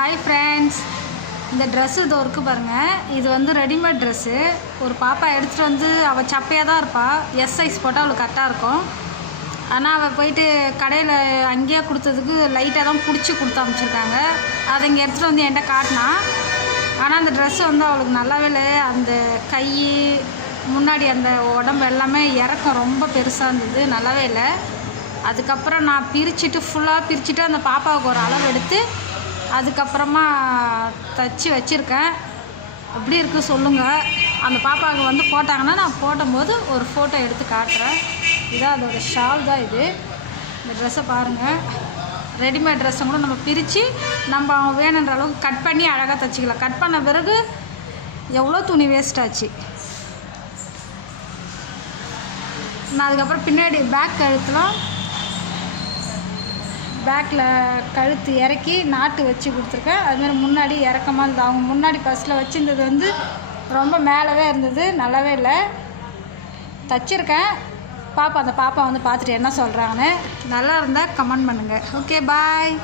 Hi friends, இந்த dress இது இருக்குது பாருங்கள். இது வந்து ரெடிமேட் ட்ரெஸ்ஸு. ஒரு பாப்பா எடுத்துகிட்டு வந்து அவள் சப்பையாக தான் இருப்பாள். எஸ் சைஸ் போட்டால் அவளுக்கு கரெக்டாக இருக்கும். ஆனால் அவள் போயிட்டு கடையில் அங்கேயே கொடுத்ததுக்கு லைட்டாக தான் பிடிச்சி கொடுத்து அனுப்பிச்சிருக்காங்க. அதை இங்கே எடுத்துகிட்டு வந்து என்கிட்ட காட்டினா. ஆனால் அந்த ட்ரெஸ்ஸு வந்து அவளுக்கு நல்லாவே இல்லை. அந்த கை முன்னாடி அந்த உடம்பு எல்லாமே இறக்கம் ரொம்ப பெருசாக இருந்தது, நல்லாவே இல்லை. அதுக்கப்புறம் நான் ஃபுல்லாக பிரிச்சுட்டு அந்த பாப்பாவுக்கு ஒரு அளவு எடுத்து அதுக்கப்புறமா தச்சு வச்சுருக்கேன். எப்படி இருக்குது சொல்லுங்கள். அந்த பாப்பாவுக்கு வந்து போட்டாங்கன்னா நான் போடும்போது ஒரு ஃபோட்டோ எடுத்து காட்டுறேன். இதான் அதோடய ஷால் தான் இது. இந்த ட்ரெஸ்ஸை பாருங்கள். ரெடிமேட் ட்ரெஸ்ஸை கூட நம்ம பிரித்து நம்ம வேணுன்ற அளவுக்கு கட் பண்ணி அழகாக தைச்சிக்கலாம். கட் பண்ண பிறகு எவ்வளோ துணி வேஸ்ட் ஆச்சு. நான் அதுக்கப்புறம் பின்னாடி பேக்கில் கழுத்து இறக்கி நாட்டு வச்சு கொடுத்துருக்கேன். அதுமாதிரி முன்னாடி இறக்கமாக இருந்தது. அவங்க முன்னாடி ஃபஸ்ட்டில் வச்சுருந்தது வந்து ரொம்ப மேலவே இருந்தது, நல்லாவே இல்லை. தச்சுருக்கேன். அந்த பாப்பா வந்து பார்த்துட்டு என்ன சொல்கிறாங்கன்னு. நல்லா இருந்தால் கமெண்ட் பண்ணுங்கள். ஓகே, பாய்.